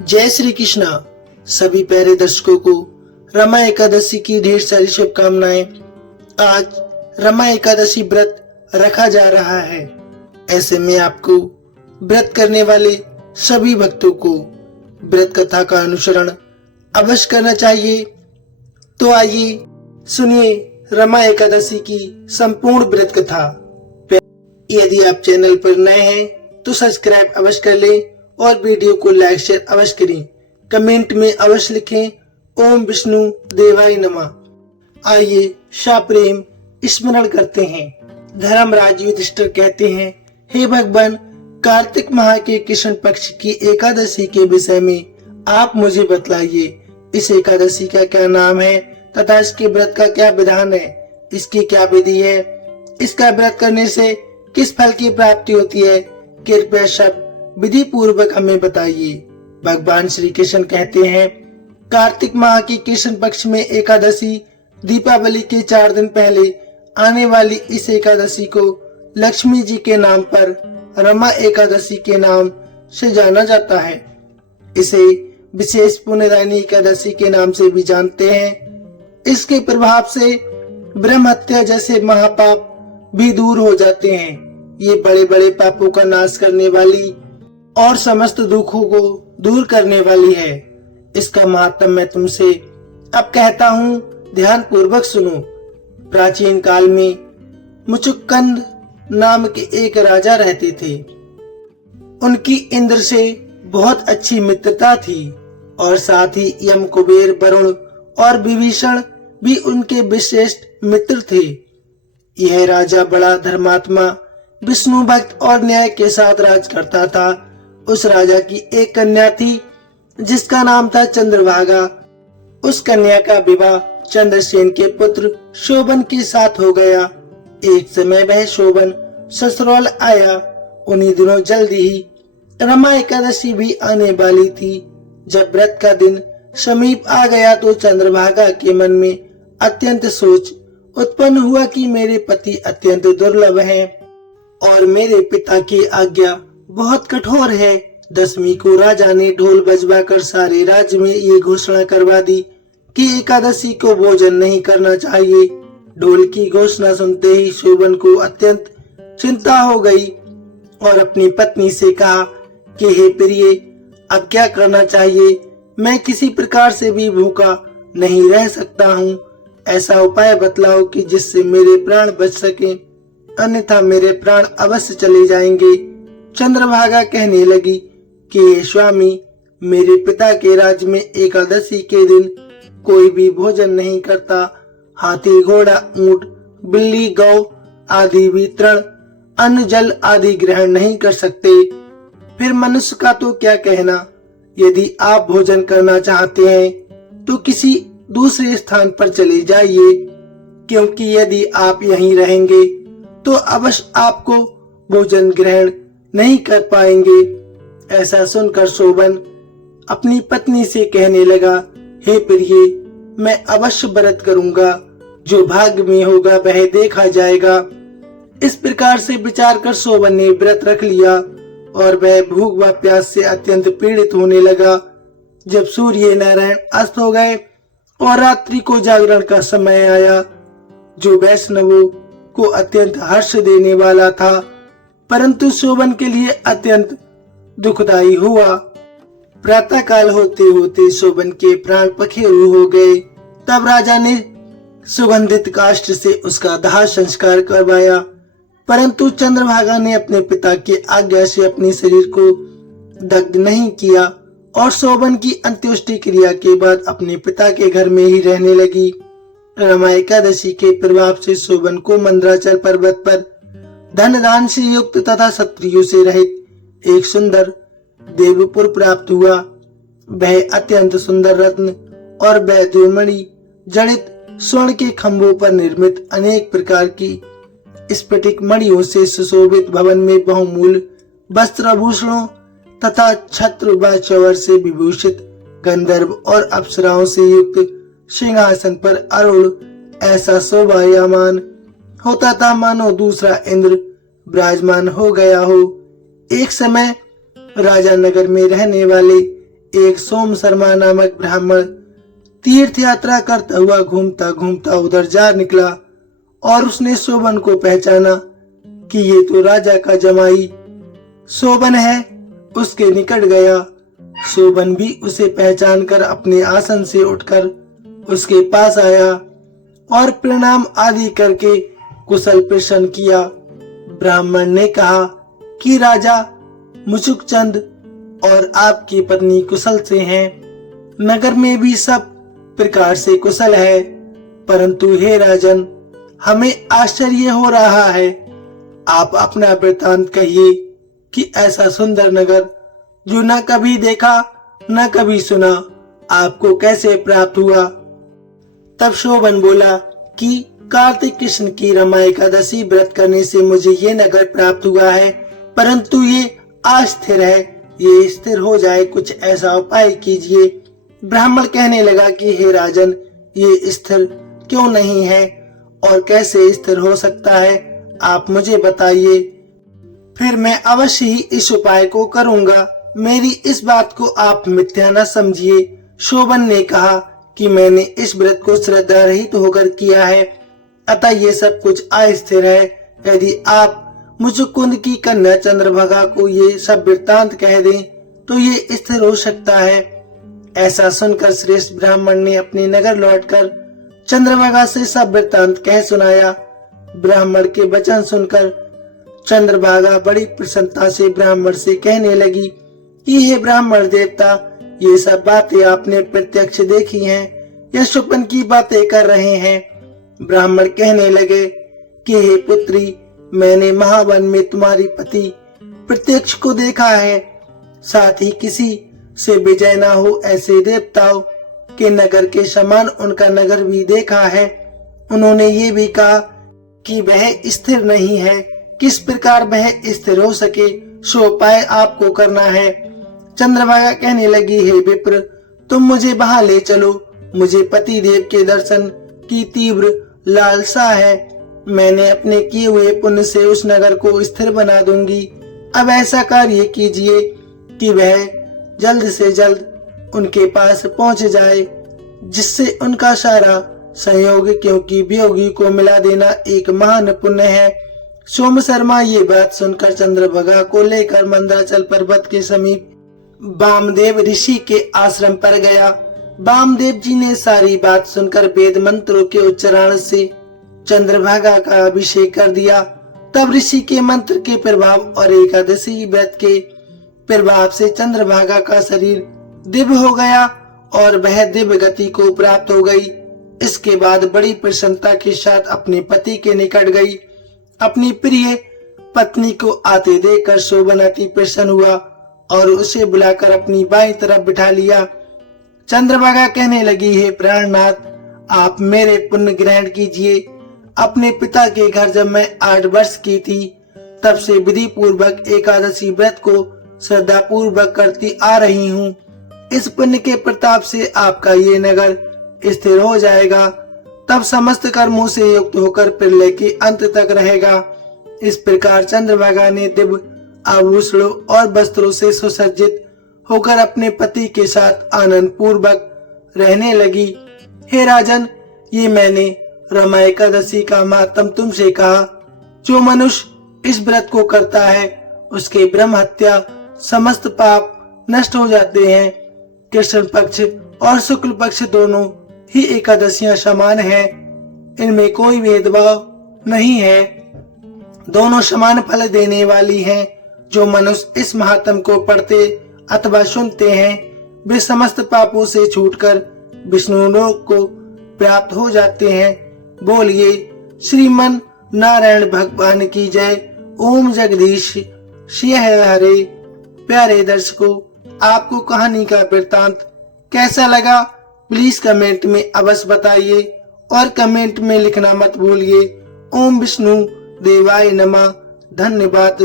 जय श्री कृष्णा। सभी प्यारे दर्शकों को रमा एकादशी की ढेर सारी शुभकामनाएं। आज रमा एकादशी व्रत रखा जा रहा है। ऐसे में आपको व्रत करने वाले सभी भक्तों को व्रत कथा का अनुसरण अवश्य करना चाहिए। तो आइए सुनिए रमा एकादशी की संपूर्ण व्रत कथा। यदि आप चैनल पर नए हैं तो सब्सक्राइब अवश्य कर लें और वीडियो को लाइक शेयर अवश्य करें। कमेंट में अवश्य लिखें ओम विष्णु देवाय नमः। आइए शाप्रेम स्मरण करते हैं। धर्मराज युधिष्ठिर कहते हैं, हे भगवान, कार्तिक माह के कृष्ण पक्ष की एकादशी के विषय में आप मुझे बतलाइए। इस एकादशी का क्या नाम है तथा इसके व्रत का क्या विधान है, इसकी क्या विधि है, इसका व्रत करने से किस फल की प्राप्ति होती है, कृपया सब विधि पूर्वक हमें बताइए। भगवान श्री कृष्ण कहते हैं, कार्तिक माह की कृष्ण पक्ष में एकादशी दीपावली के 4 दिन पहले आने वाली इस एकादशी को लक्ष्मी जी के नाम पर रमा एकादशी के नाम से जाना जाता है। इसे विशेष पुण्यदायिनी एकादशी के नाम से भी जानते हैं। इसके प्रभाव से ब्रह्म हत्या जैसे महापाप भी दूर हो जाते हैं। ये बड़े बड़े पापों का नाश करने वाली और समस्त दुखों को दूर करने वाली है। इसका महात्म मैं तुमसे अब कहता हूँ, ध्यान पूर्वक सुनो। प्राचीन काल में मुचुक्कंद नाम के एक राजा रहते थे। उनकी इंद्र से बहुत अच्छी मित्रता थी और साथ ही यम, कुबेर, वरुण और विभीषण भी उनके विशेष मित्र थे। यह राजा बड़ा धर्मात्मा, विष्णु भक्त और न्याय के साथ राज करता था। उस राजा की एक कन्या थी जिसका नाम था चंद्रभागा। उस कन्या का विवाह चंद्रसेन के पुत्र शोभन के साथ हो गया। एक समय वह शोभन ससुराल आया। उन्हीं दिनों जल्दी ही रमा एकादशी भी आने वाली थी। जब व्रत का दिन समीप आ गया तो चंद्रभागा के मन में अत्यंत सोच उत्पन्न हुआ कि मेरे पति अत्यंत दुर्लभ हैं और मेरे पिता की आज्ञा बहुत कठोर है। 10वीं को राजा ने ढोल बजवाकर सारे राज्य में ये घोषणा करवा दी कि एकादशी को भोजन नहीं करना चाहिए। ढोल की घोषणा सुनते ही शोभन को अत्यंत चिंता हो गई और अपनी पत्नी से कहा कि हे प्रिय, अब क्या करना चाहिए? मैं किसी प्रकार से भी भूखा नहीं रह सकता हूँ। ऐसा उपाय बतलाओ कि जिससे मेरे प्राण बच सके, अन्यथा मेरे प्राण अवश्य चले जाएंगे। चंद्रभागा कहने लगी कि हे स्वामी, मेरे पिता के राज्य में एकादशी के दिन कोई भी भोजन नहीं करता। हाथी, घोड़ा, ऊंट, बिल्ली, गौ आदि भी तृण, अन्न, जल आदि ग्रहण नहीं कर सकते। फिर मनुष्य का तो क्या कहना। यदि आप भोजन करना चाहते हैं तो किसी दूसरे स्थान पर चले जाइए, क्योंकि यदि आप यहीं रहेंगे तो अवश्य आपको भोजन ग्रहण नहीं कर पाएंगे। ऐसा सुनकर शोभन अपनी पत्नी से कहने लगा, हे प्रिय, मैं अवश्य व्रत करूंगा। जो भाग्य में होगा वह देखा जाएगा। इस प्रकार से विचार कर शोभन ने व्रत रख लिया और वह भूख व प्यास से अत्यंत पीड़ित होने लगा। जब सूर्य नारायण अस्त हो गए और रात्रि को जागरण का समय आया, जो वैष्णवों को अत्यंत हर्ष देने वाला था, परंतु शोभन के लिए अत्यंत दुखदायी हुआ। प्रातः काल होते होते शोभन के प्राण पखेरु हो गए। तब राजा ने सुगंधित काष्ठ से उसका दाह संस्कार करवाया, परंतु चंद्रभागा ने अपने पिता की आज्ञा से अपने शरीर को दग्ध नहीं किया और शोभन की अंत्येष्टि क्रिया के बाद अपने पिता के घर में ही रहने लगी। रमा एकादशी के प्रभाव से शोभन को मंदराचल पर्वत पर धन दान से युक्त तथा क्षत्रियों से रहित एक सुंदर देवपुर प्राप्त हुआ। वह अत्यंत सुंदर रत्न और वैद्यमणि जड़ित स्वर्ण के खंभों पर निर्मित अनेक प्रकार की स्फटिक मणियों से सुशोभित भवन में बहुमूल्य वस्त्र आभूषणों तथा छत्र व चवर से विभूषित गंधर्व और अप्सराओं से युक्त सिंहासन पर आरूढ़ ऐसा शोभायमान होता था मानो दूसरा इंद्र विराजमान हो गया हो। एक समय राजा नगर में रहने वाले एक सोम शर्मा नामक ब्राह्मण तीर्थ यात्रा करता हुआ घूमता घूमता उधर जा निकला और उसने शोभन को पहचाना कि ये तो राजा का जमाई शोभन है। उसके निकट गया। शोभन भी उसे पहचान कर अपने आसन से उठकर उसके पास आया और प्रणाम आदि करके कुशल प्रश्न किया। ब्राह्मण ने कहा कि राजा मुचुक चंद और आपकी पत्नी कुशल से हैं। नगर में भी सब प्रकार से कुशल है, परंतु हे राजन, हमें आश्चर्य हो रहा है। आप अपना वृत्तांत कहिए कि ऐसा सुंदर नगर जो न कभी देखा न कभी सुना, आपको कैसे प्राप्त हुआ। तब शोभन बोला कि कार्तिक कृष्ण की रमा एकादशी व्रत करने से मुझे ये नगर प्राप्त हुआ है, परंतु ये अस्थिर है। ये स्थिर हो जाए, कुछ ऐसा उपाय कीजिए। ब्राह्मण कहने लगा कि हे राजन, ये स्थिर क्यों नहीं है और कैसे स्थिर हो सकता है, आप मुझे बताइए, फिर मैं अवश्य ही इस उपाय को करूंगा। मेरी इस बात को आप मिथ्या न समझिए। शोभन ने कहा कि मैंने इस व्रत को श्रद्धा रहित होकर किया है, अतः ये सब कुछ अस्थिर है। यदि आप मुचुकुंद की कन्या चंद्रभागा को ये सब वृत्तांत कह दें तो ये स्थिर हो सकता है। ऐसा सुनकर श्रेष्ठ ब्राह्मण ने अपने नगर लौटकर चंद्रभागा से सब वृत्तांत कह सुनाया। ब्राह्मण के वचन सुनकर चंद्रभागा बड़ी प्रसन्नता से ब्राह्मण से कहने लगी कि हे ब्राह्मण देवता, ये सब बातें आपने प्रत्यक्ष देखी हैं या स्वप्न की बातें कर रहे हैं। ब्राह्मण कहने लगे कि हे पुत्री, मैंने महावन में तुम्हारी पति प्रत्यक्ष को देखा है, साथ ही किसी से विजय न हो ऐसे देवताओं के नगर के समान उनका नगर भी देखा है। उन्होंने ये भी कहा कि वह स्थिर नहीं है। किस प्रकार वह स्थिर हो सके, सो उपाय आपको करना है। चंद्रभागा कहने लगी, हे विप्र, तुम मुझे वहां ले चलो। मुझे पति देव के दर्शन की तीव्र लालसा है। मैंने अपने किए हुए पुण्य से उस नगर को स्थिर बना दूंगी। अब ऐसा कार्य कीजिए कि वह जल्द से जल्द उनके पास पहुंच जाए, जिससे उनका सारा संयोग, क्योंकि वियोगी को मिला देना एक महान पुण्य है। सोम शर्मा ये बात सुनकर चंद्रभागा को लेकर मंदराचल पर्वत के समीप वामदेव ऋषि के आश्रम पर गया। वामदेव जी ने सारी बात सुनकर वेद मंत्रों के उच्चारण से चंद्रभागा का अभिषेक कर दिया। तब ऋषि के मंत्र के प्रभाव और एकादशी व्रत के प्रभाव से चंद्रभागा का शरीर दिव्य हो गया और वह दिव्य गति को प्राप्त हो गई। इसके बाद बड़ी प्रसन्नता के साथ अपने पति के निकट गई। अपनी प्रिय पत्नी को आते देखकर शोभन अति प्रसन्न हुआ और उसे बुलाकर अपनी बाईं तरफ बिठा लिया। चंद्रभागा कहने लगी, हे प्राणनाथ, आप मेरे पुण्य ग्रहण कीजिए। अपने पिता के घर जब मैं 8 वर्ष की थी, तब से विधि पूर्वक एकादशी व्रत को श्रद्धा पूर्वक करती आ रही हूँ। इस पुण्य के प्रताप से आपका ये नगर स्थिर हो जाएगा। तब समस्त कर्मों से युक्त होकर प्रलय के अंत तक रहेगा। इस प्रकार चंद्रभागा ने दिव्य आभूषणों और वस्त्रों से सुसज्जित होकर अपने पति के साथ आनंद पूर्वक रहने लगी। हे राजन, ये मैंने रमा एकादशी का महात्म तुमसे कहा। जो मनुष्य इस व्रत को करता है उसके ब्रह्म हत्या समस्त पाप नष्ट हो जाते हैं। कृष्ण पक्ष और शुक्ल पक्ष दोनों ही एकादशियां समान हैं, इनमें कोई भेदभाव नहीं है, दोनों समान फल देने वाली हैं। जो मनुष्य इस महात्म को पढ़ते अथवा सुनते हैं वे समस्त पापों से छूटकर विष्णु लोक को प्राप्त हो जाते हैं। बोलिए श्रीमन नारायण भगवान की जय। ओम जगदीश श्री हरे। प्यारे दर्शकों, आपको कहानी का वृत्तांत कैसा लगा प्लीज कमेंट में अवश्य बताइए और कमेंट में लिखना मत भूलिए। ओम विष्णु देवाय नमः। धन्यवाद।